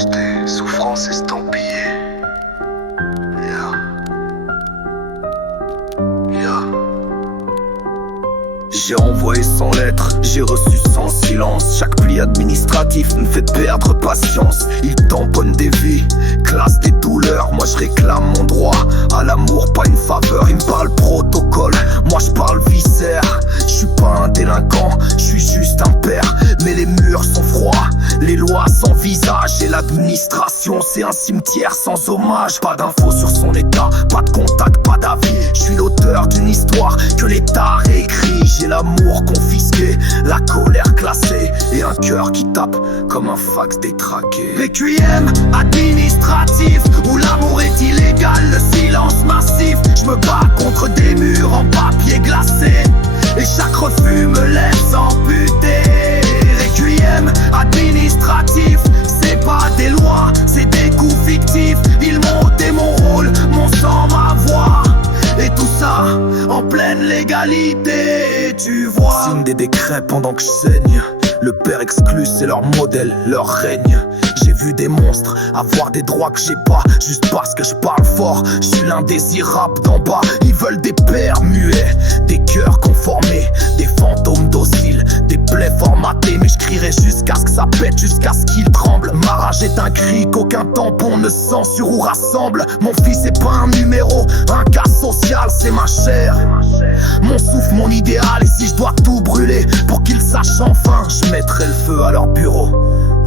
acheté, souffrance estampillée. Yeah. Yeah. J'ai envoyé sans lettre, j'ai reçu sans silence. Chaque pli administratif me fait perdre patience. Il tamponne des vies, classe des douleurs. Moi je réclame mon droit à l'amour, pas une faveur. Il me parle protocole, moi je parle viscère. Je suis pas un délinquant, je suis juste un père. Mais les murs sont froids, les lois sans visage. Et l'administration c'est un cimetière sans hommage. Pas d'infos sur son état, pas de contact, pas d'avis. Je suis l'auteur d'une histoire que l'État réécrit. J'ai l'amour confisqué, la colère classée et un cœur qui tape comme un fax détraqué. Requiem administratif où l'amour est illégal, le silence massif. Je me bats contre des murs en papier glacé et chaque refus me laisse amputé. Requiem administratif, c'est pas des lois, c'est des coups fictifs. Ils m'ont ôté mon rôle, mon sang, ma voix. Et tout ça en pleine légalité, tu vois. Signe des décrets pendant que je saigne. Le père exclu, c'est leur modèle, leur règne. J'ai vu des monstres avoir des droits que j'ai pas, juste parce que je parle fort. Je suis l'indésirable d'en bas. Ils veulent des pères muets, des cœurs conformés, des fantômes dociles, des plaies formatées. Mais je crierai jusqu'à ce que ça pète, jusqu'à ce qu'il tremble. Ma rage est un cri qu'aucun tampon ne censure ou rassemble. Mon fils est pas un numéro, un cas social, c'est ma chair, mon souffle, mon idéal. Et si je dois tout brûler pour qu'ils sachent enfin, je mettrai le feu à leur bureau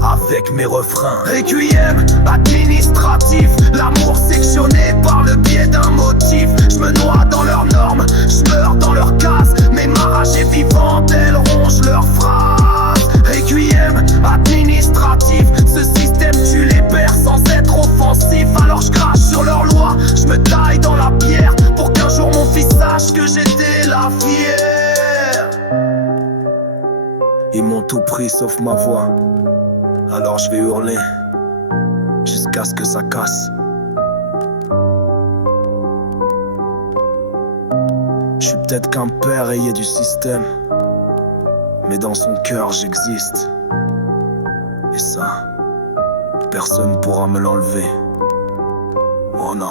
avec mes refrains. Requiem administratif, l'amour sectionné par le biais d'un motif. Je me noie dans leurs normes, je meurs dans leurs cases. Mais ma rage est vivante, elle ronge leurs phrases. Requiem administratif, ce système tue les pères sans être offensif. Alors je crache sur leurs lois, je me taille dans la pierre pour qu'un jour mon fils sache que j'étais la fière. Ils m'ont tout pris sauf ma voix, alors je vais hurler jusqu'à ce que ça casse. Je suis peut-être qu'un père rayé du système, mais dans son cœur j'existe. Et ça, personne pourra me l'enlever. Oh non.